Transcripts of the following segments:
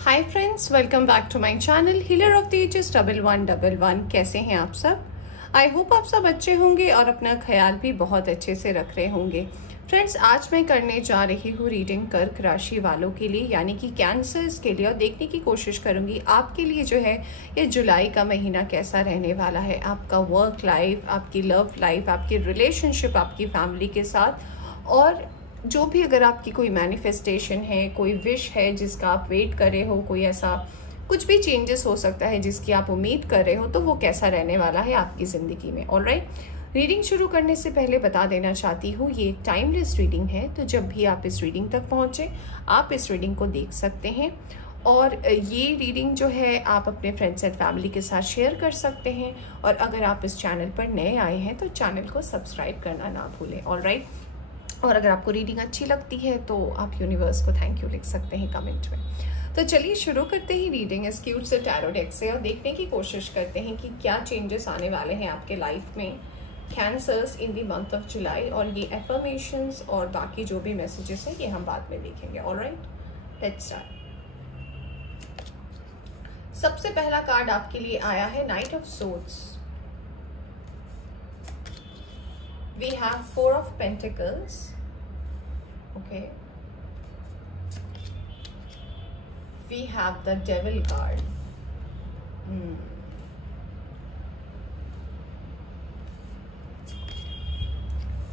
Hi friends, welcome back to my channel healer of the ages 1111। कैसे हैं आप सब? आई होप आप सब अच्छे होंगे और अपना ख्याल भी बहुत अच्छे से रख रहे होंगे। फ्रेंड्स, आज मैं करने जा रही हूँ रीडिंग कर्क राशि वालों के लिए, यानी कि कैंसर्स के लिए, और देखने की कोशिश करूंगी आपके लिए जो है ये जुलाई का महीना कैसा रहने वाला है। आपका वर्क लाइफ, आपकी लव लाइफ, आपकी रिलेशनशिप आपकी फैमिली के साथ, और जो भी अगर आपकी कोई मैनिफेस्टेशन है, कोई विश है जिसका आप वेट कर रहे हो, कोई ऐसा कुछ भी चेंजेस हो सकता है जिसकी आप उम्मीद कर रहे हो, तो वो कैसा रहने वाला है आपकी ज़िंदगी में। ऑलराइट, रीडिंग शुरू करने से पहले बता देना चाहती हूँ ये एक टाइमलेस रीडिंग है, तो जब भी आप इस रीडिंग तक पहुँचे आप इस रीडिंग को देख सकते हैं। और ये रीडिंग जो है आप अपने फ्रेंड्स एंड फैमिली के साथ शेयर कर सकते हैं। और अगर आप इस चैनल पर नए आए हैं तो चैनल को सब्सक्राइब करना ना भूलें। ऑलराइट, और अगर आपको रीडिंग अच्छी लगती है तो आप यूनिवर्स को थैंक यू लिख सकते हैं कमेंट में। तो चलिए शुरू करते ही रीडिंग इस क्यूट से टैरो डेक से, और देखने की कोशिश करते हैं कि क्या चेंजेस आने वाले हैं आपके लाइफ में cancers in the month of July. और ये एफर्मेशंस और बाकी जो भी मैसेजेस हैं ये हम बाद में देखेंगे। Alright, let's start. सबसे पहला कार्ड आपके लिए आया है night of swords. We have Four of Pentacles. Okay. We have the Devil card.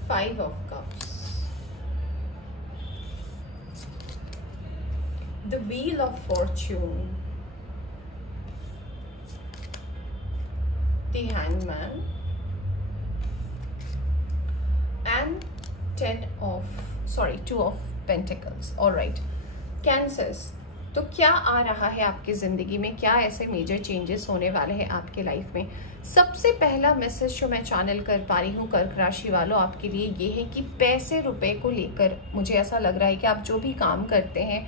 Five of Cups. The Wheel of Fortune. The Hangman. And Two of Pentacles. Alright, Cancers, तो क्या आ रहा है आपकी जिंदगी में, क्या ऐसे मेजर चेंजेस होने वाले हैं आपके लाइफ में। सबसे पहला मैसेज जो मैं चैनल कर पा रही हूँ कर्क राशि वालों आपके लिए ये है कि पैसे रुपए को लेकर मुझे ऐसा लग रहा है कि आप जो भी काम करते हैं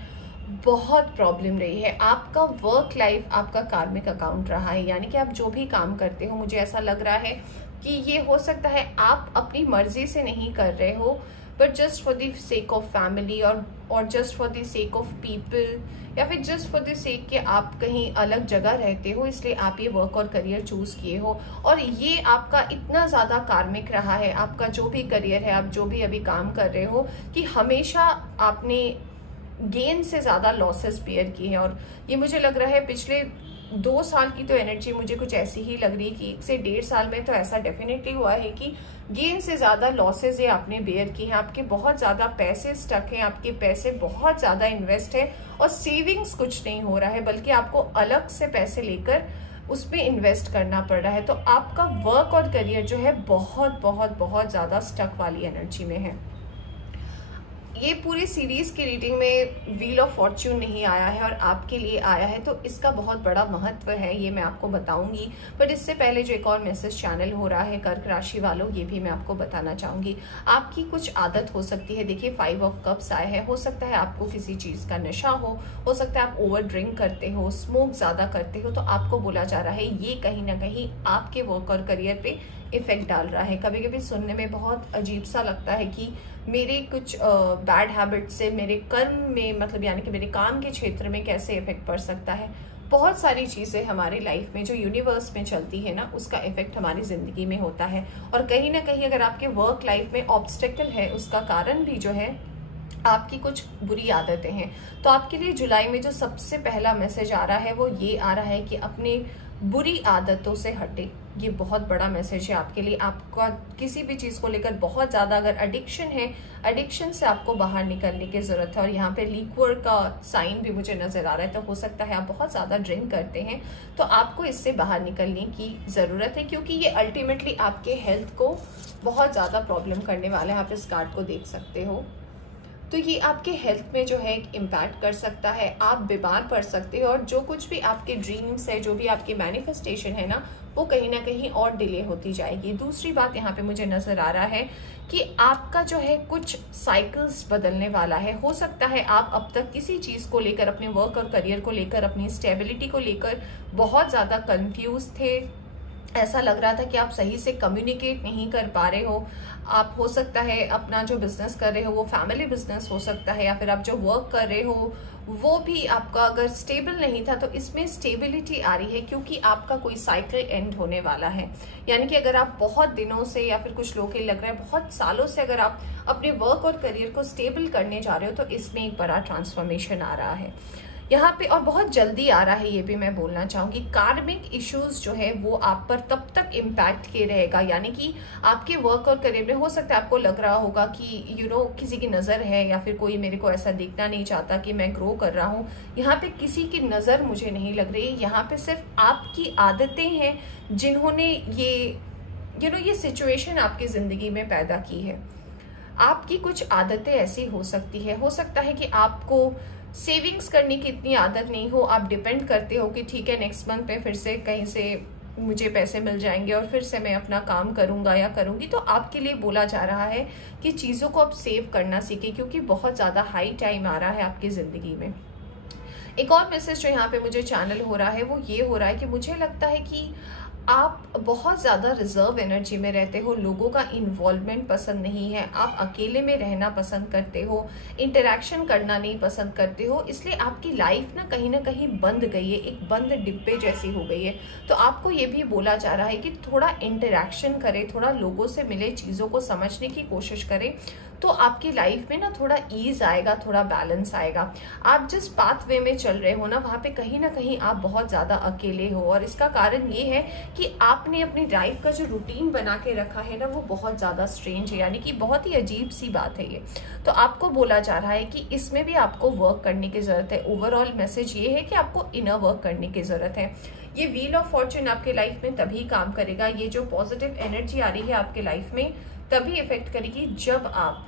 बहुत प्रॉब्लम रही है। आपका वर्क लाइफ आपका कार्मिक अकाउंट रहा है, यानी कि आप जो भी काम करते हो मुझे ऐसा लग रहा है कि ये हो सकता है आप अपनी मर्जी से नहीं कर रहे हो, but just for the sake of family और just for the sake of people, या फिर जस्ट फॉर द सेक कि आप कहीं अलग जगह रहते हो इसलिए आप ये वर्क और करियर चूज किए हो। और ये आपका इतना ज़्यादा कार्मिक रहा है, आपका जो भी करियर है, आप जो भी अभी काम कर रहे हो, कि हमेशा आपने गेन से ज़्यादा लॉसेस बियर किए हैं। और ये मुझे लग रहा है पिछले 2 साल की तो एनर्जी मुझे कुछ ऐसी ही लग रही है कि 1 से 1.5 साल में तो ऐसा डेफिनेटली हुआ है कि गेन से ज्यादा लॉसेस ये आपने बेयर की हैं। आपके बहुत ज्यादा पैसे स्टक हैं, आपके पैसे बहुत ज्यादा इन्वेस्ट है और सेविंग्स कुछ नहीं हो रहा है, बल्कि आपको अलग से पैसे लेकर उसमें इन्वेस्ट करना पड़ रहा है। तो आपका वर्क और करियर जो है बहुत बहुत बहुत ज्यादा स्टक वाली एनर्जी में है। ये पूरी सीरीज की रीडिंग में व्हील ऑफ फॉर्च्यून नहीं आया है और आपके लिए आया है, तो इसका बहुत बड़ा महत्व है, ये मैं आपको बताऊंगी। बट इससे पहले जो एक और मैसेज चैनल हो रहा है कर्क राशि वालों, ये भी मैं आपको बताना चाहूंगी। आपकी कुछ आदत हो सकती है, देखिए 5 ऑफ कप्स आए हैं, हो सकता है आपको किसी चीज का नशा हो सकता है आप ओवर ड्रिंक करते हो, स्मोक ज्यादा करते हो, तो आपको बोला जा रहा है ये कहीं ना कहीं आपके वर्क और करियर पे इफेक्ट डाल रहा है। कभी कभी सुनने में बहुत अजीब सा लगता है कि मेरे कुछ बैड हैबिट से मेरे कर्म में, मतलब यानी कि मेरे काम के क्षेत्र में कैसे इफेक्ट पड़ सकता है। बहुत सारी चीजें हमारी लाइफ में जो यूनिवर्स में चलती है ना, उसका इफेक्ट हमारी जिंदगी में होता है। और कहीं ना कहीं अगर आपके वर्क लाइफ में ऑब्स्टेकल है, उसका कारण भी जो है आपकी कुछ बुरी आदतें हैं। तो आपके लिए जुलाई में जो सबसे पहला मैसेज आ रहा है वो ये आ रहा है कि अपनी बुरी आदतों से हटे। ये बहुत बड़ा मैसेज है आपके लिए। आपका किसी भी चीज को लेकर बहुत ज्यादा अगर एडिक्शन है, एडिक्शन से आपको बाहर निकलने की जरूरत है। और यहाँ पे लिक्वर का साइन भी मुझे नजर आ रहा है, तो हो सकता है आप बहुत ज्यादा ड्रिंक करते हैं, तो आपको इससे बाहर निकलने की जरूरत है, क्योंकि ये अल्टीमेटली आपके हेल्थ को बहुत ज्यादा प्रॉब्लम करने वाला है। आप इस कार्ड को देख सकते हो, तो ये आपके हेल्थ में जो है एक इम्पैक्ट कर सकता है, आप बीमार पड़ सकते हो, और जो कुछ भी आपके ड्रीम्स है, जो भी आपकी मैनिफेस्टेशन है ना, वो कहीं ना कहीं और डिले होती जाएगी। दूसरी बात यहाँ पे मुझे नजर आ रहा है कि आपका जो है कुछ साइकिल्स बदलने वाला है। हो सकता है आप अब तक किसी चीज को लेकर, अपने वर्क और करियर को लेकर, अपनी स्टेबिलिटी को लेकर बहुत ज्यादा कंफ्यूज थे, ऐसा लग रहा था कि आप सही से कम्युनिकेट नहीं कर पा रहे हो। आप हो सकता है अपना जो बिजनेस कर रहे हो वो फैमिली बिजनेस हो सकता है, या फिर आप जो वर्क कर रहे हो वो भी आपका अगर स्टेबल नहीं था तो इसमें स्टेबिलिटी आ रही है, क्योंकि आपका कोई साइकिल एंड होने वाला है। यानी कि अगर आप बहुत दिनों से या फिर कुछ लोगों के लग रहा है बहुत सालों से अगर आप अपने वर्क और करियर को स्टेबल करने जा रहे हो, तो इसमें एक बड़ा ट्रांसफॉर्मेशन आ रहा है यहाँ पे, और बहुत जल्दी आ रहा है। ये भी मैं बोलना चाहूंगी, कार्मिक इश्यूज जो है वो आप पर तब तक इम्पैक्ट किए रहेगा। यानी कि आपके वर्क और करियर में हो सकता है आपको लग रहा होगा कि किसी की नज़र है या फिर कोई मेरे को ऐसा देखना नहीं चाहता कि मैं ग्रो कर रहा हूँ। यहाँ पे किसी की नज़र मुझे नहीं लग रही, यहाँ पे सिर्फ आपकी आदतें हैं जिन्होंने ये सिचुएशन आपकी ज़िंदगी में पैदा की है। आपकी कुछ आदतें ऐसी हो सकता है कि आपको सेविंग्स करने की इतनी आदत नहीं हो, आप डिपेंड करते हो कि ठीक है नेक्स्ट मंथ में फिर से कहीं से मुझे पैसे मिल जाएंगे और फिर से मैं अपना काम करूंगा या करूंगी। तो आपके लिए बोला जा रहा है कि चीज़ों को आप सेव करना सीखें, क्योंकि बहुत ज़्यादा हाई टाइम आ रहा है आपकी ज़िंदगी में। एक और मैसेज जो यहाँ पे मुझे चैनल हो रहा है वो ये हो रहा है कि मुझे लगता है कि आप बहुत ज़्यादा रिजर्व एनर्जी में रहते हो, लोगों का इन्वॉल्वमेंट पसंद नहीं है, आप अकेले में रहना पसंद करते हो, इंटरैक्शन करना नहीं पसंद करते हो, इसलिए आपकी लाइफ ना कहीं बंद गई है, एक बंद डिब्बे जैसी हो गई है। तो आपको ये भी बोला जा रहा है कि थोड़ा इंटरैक्शन करें, थोड़ा लोगों से मिले, चीज़ों को समझने की कोशिश करें, तो आपकी लाइफ में ना थोड़ा ईज आएगा, थोड़ा बैलेंस आएगा। आप जिस पाथवे में चल रहे हो ना वहाँ पे कहीं ना कहीं आप बहुत ज़्यादा अकेले हो, और इसका कारण ये है कि आपने अपनी लाइफ का जो रूटीन बना के रखा है ना वो बहुत ज़्यादा स्ट्रेंज है, यानी कि बहुत ही अजीब सी बात है ये। तो आपको बोला जा रहा है कि इसमें भी आपको वर्क करने की ज़रूरत है। ओवरऑल मैसेज ये है कि आपको इनर वर्क करने की ज़रूरत है। ये व्हील ऑफ फॉर्चून आपके लाइफ में तभी काम करेगा, ये जो पॉजिटिव एनर्जी आ रही है आपके लाइफ में तभी इफेक्ट करेगी जब आप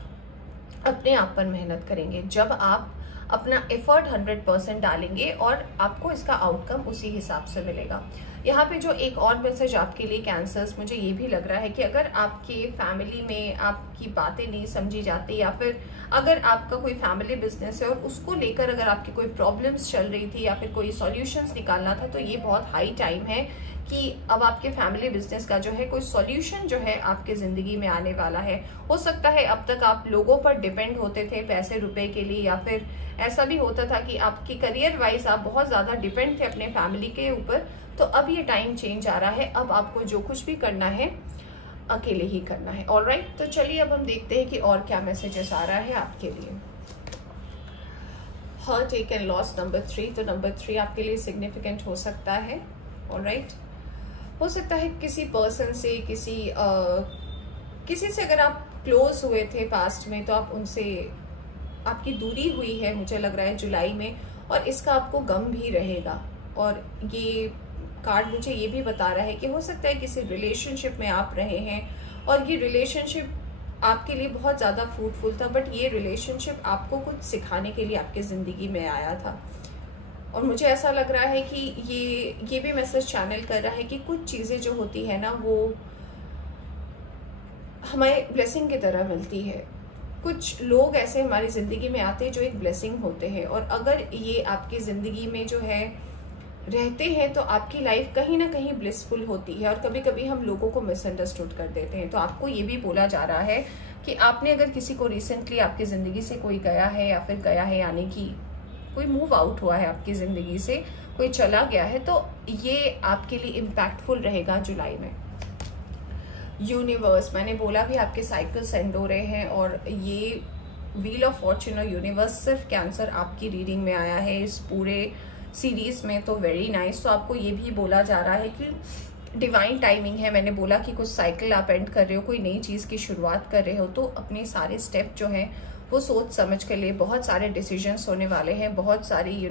अपने आप पर मेहनत करेंगे, जब आप अपना एफर्ट 100% डालेंगे, और आपको इसका आउटकम उसी हिसाब से मिलेगा। यहाँ पे जो एक और मैसेज आपके लिए कैंसर्स, मुझे ये भी लग रहा है कि अगर आपके फैमिली में आपकी बातें नहीं समझी जाती, या फिर अगर आपका कोई फैमिली बिजनेस है और उसको लेकर अगर आपकी कोई प्रॉब्लम्स चल रही थी या फिर कोई सॉल्यूशंस निकालना था, तो ये बहुत हाई टाइम है कि अब आपके फैमिली बिजनेस का जो है कोई सॉल्यूशन जो है आपके जिंदगी में आने वाला है। हो सकता है अब तक आप लोगों पर डिपेंड होते थे पैसे रुपए के लिए, या फिर ऐसा भी होता था कि आपकी करियर वाइज आप बहुत ज्यादा डिपेंड थे अपने फैमिली के ऊपर। तो अब ये टाइम चेंज आ रहा है, अब आपको जो कुछ भी करना है अकेले ही करना है। ऑलराइट, तो चलिए अब हम देखते हैं कि और क्या मैसेजेस आ रहा है आपके लिए। हर्ट, एक एंड लॉस नंबर 3। तो नंबर 3 आपके लिए सिग्निफिकेंट हो सकता है। ऑलराइट, हो सकता है किसी पर्सन से, किसी से अगर आप क्लोज हुए थे पास्ट में, तो आप उनसे आपकी दूरी हुई है मुझे लग रहा है जुलाई में, और इसका आपको गम भी रहेगा। और ये कार्ड मुझे ये भी बता रहा है कि हो सकता है किसी रिलेशनशिप में आप रहे हैं और ये रिलेशनशिप आपके लिए बहुत ज़्यादा फ्रूटफुल था, बट ये रिलेशनशिप आपको कुछ सिखाने के लिए आपके ज़िंदगी में आया था। और मुझे ऐसा लग रहा है कि ये भी मैसेज चैनल कर रहा है कि कुछ चीज़ें जो होती है ना वो हमारे ब्लेसिंग की तरह मिलती है। कुछ लोग ऐसे हमारी ज़िंदगी में आते हैं जो एक ब्लेसिंग होते हैं, और अगर ये आपकी ज़िंदगी में जो है रहते हैं तो आपकी लाइफ कहीं ना कहीं ब्लिसफुल होती है। और कभी कभी हम लोगों को मिसअंडरस्टूड कर देते हैं। तो आपको ये भी बोला जा रहा है कि आपने अगर किसी को रिसेंटली आपकी ज़िंदगी से कोई गया है या फिर गया है, यानी कि कोई मूव आउट हुआ है आपकी ज़िंदगी से, कोई चला गया है, तो ये आपके लिए इम्पैक्टफुल रहेगा जुलाई में। यूनिवर्स, मैंने बोला भी आपके साइकिल्स एंड हो रहे हैं, और ये व्हील ऑफ फॉर्चून और यूनिवर्स सिर्फ कैंसर आपकी रीडिंग में आया है इस पूरे सीरीज में, तो वेरी नाइस। तो आपको ये भी बोला जा रहा है कि डिवाइन टाइमिंग है। मैंने बोला कि कुछ साइकिल आप एंड कर रहे हो, कोई नई चीज़ की शुरुआत कर रहे हो, तो अपने सारे स्टेप जो हैं वो सोच समझ के लिए, बहुत सारे डिसीजंस होने वाले हैं, बहुत सारी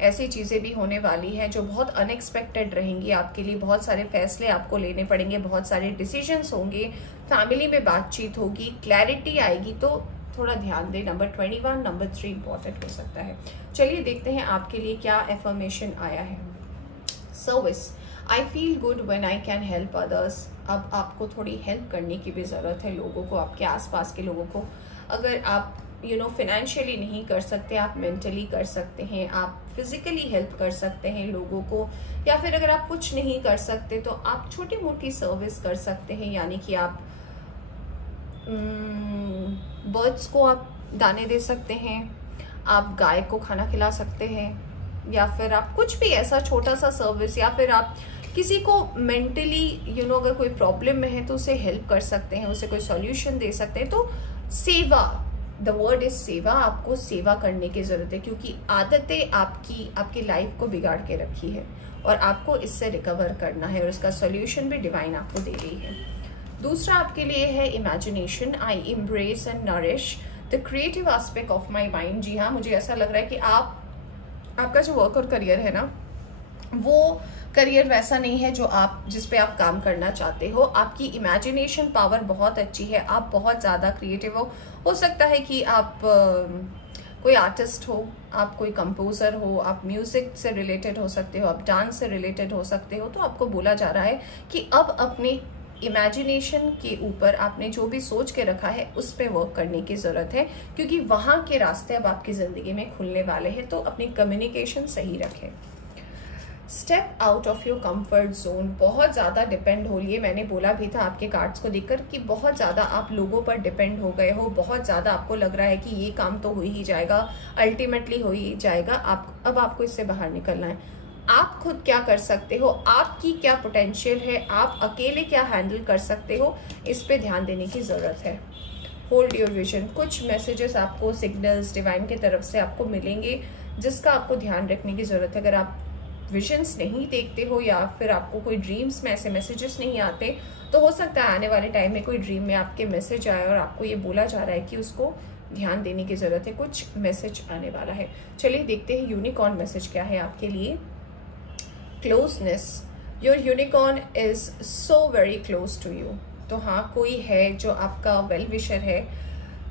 ऐसी चीज़ें भी होने वाली हैं जो बहुत अनएक्सपेक्टेड रहेंगी आपके लिए। बहुत सारे फैसले आपको लेने पड़ेंगे, बहुत सारे डिसीजंस होंगे, फैमिली में बातचीत होगी, क्लैरिटी आएगी, तो थोड़ा ध्यान दें। नंबर 21, नंबर 3 इंपॉर्टेंट हो सकता है। चलिए देखते हैं आपके लिए क्या एफर्मेशन आया है। Service, I feel good when I can help others. अब आपको थोड़ी हेल्प करने की भी ज़रूरत है लोगों को, आपके आसपास के लोगों को। अगर आप फाइनेंशियली नहीं कर सकते, आप मेंटली कर सकते हैं, आप फिजिकली हेल्प कर सकते हैं लोगों को, या फिर अगर आप कुछ नहीं कर सकते तो आप छोटी मोटी सर्विस कर सकते हैं। यानी कि आप बर्ड्स को आप दाने दे सकते हैं, आप गाय को खाना खिला सकते हैं, या फिर आप कुछ भी ऐसा छोटा सा सर्विस, या फिर आप किसी को मेंटली अगर कोई प्रॉब्लम में है तो उसे हेल्प कर सकते हैं, उसे कोई सॉल्यूशन दे सकते हैं। तो सेवा, द वर्ड इज सेवा, आपको सेवा करने की जरूरत है, क्योंकि आदतें आपकी लाइफ को बिगाड़ के रखी है और आपको इससे रिकवर करना है, और इसका सॉल्यूशन भी डिवाइन आपको दे रही है। दूसरा आपके लिए है imagination. I embrace and nourish the creative aspect of my mind. जी हाँ, मुझे ऐसा लग रहा है कि आपका जो वर्क और करियर है ना, वो करियर वैसा नहीं है जिस पे आप काम करना चाहते हो। आपकी इमेजिनेशन पावर बहुत अच्छी है, आप बहुत ज़्यादा क्रिएटिव हो सकता है कि आप कोई आर्टिस्ट हो, आप कोई कंपोजर हो, आप म्यूजिक से रिलेटेड हो सकते हो, आप डांस से रिलेटेड हो सकते हो। तो आपको बोला जा रहा है कि अब अपने इमेजिनेशन के ऊपर आपने जो भी सोच के रखा है उस पर वर्क करने की ज़रूरत है, क्योंकि वहाँ के रास्ते अब आपकी ज़िंदगी में खुलने वाले हैं। तो अपनी कम्युनिकेशन सही रखें। Step out of your comfort zone. बहुत ज़्यादा डिपेंड हो लिए, मैंने बोला भी था आपके कार्ड्स को देखकर कि बहुत ज़्यादा आप लोगों पर डिपेंड हो गए हो, बहुत ज़्यादा आपको लग रहा है कि ये काम तो हो ही जाएगा, अल्टीमेटली हो ही जाएगा। अब आपको इससे बाहर निकलना है। आप खुद क्या कर सकते हो, आपकी क्या पोटेंशियल है, आप अकेले क्या हैंडल कर सकते हो, इस पे ध्यान देने की ज़रूरत है। Hold your vision. कुछ मैसेजेस आपको, सिग्नल्स डिवाइन की तरफ से आपको मिलेंगे जिसका आपको ध्यान रखने की ज़रूरत है। अगर आप विजन्स नहीं देखते हो या फिर आपको कोई ड्रीम्स में ऐसे मैसेजेस नहीं आते, तो हो सकता है आने वाले टाइम में कोई ड्रीम में आपके मैसेज आए और आपको ये बोला जा रहा है कि उसको ध्यान देने की ज़रूरत है, कुछ मैसेज आने वाला है। चलिए देखते हैं यूनिकॉर्न मैसेज क्या है आपके लिए। Closeness. Your unicorn is so very close to you. तो हाँ, कोई है जो आपका वेल विशर है,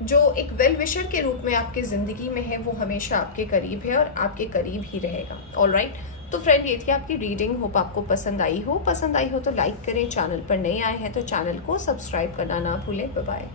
जो एक वेल विशर के रूप में आपकी ज़िंदगी में है, वो हमेशा आपके करीब है और आपके करीब ही रहेगा। ऑलराइट, तो फ्रेंड ये थी आपकी रीडिंग। होप आपको पसंद आई हो तो लाइक करें। चैनल पर नए आए हैं तो चैनल को सब्सक्राइब करना ना भूलें। Bye bye.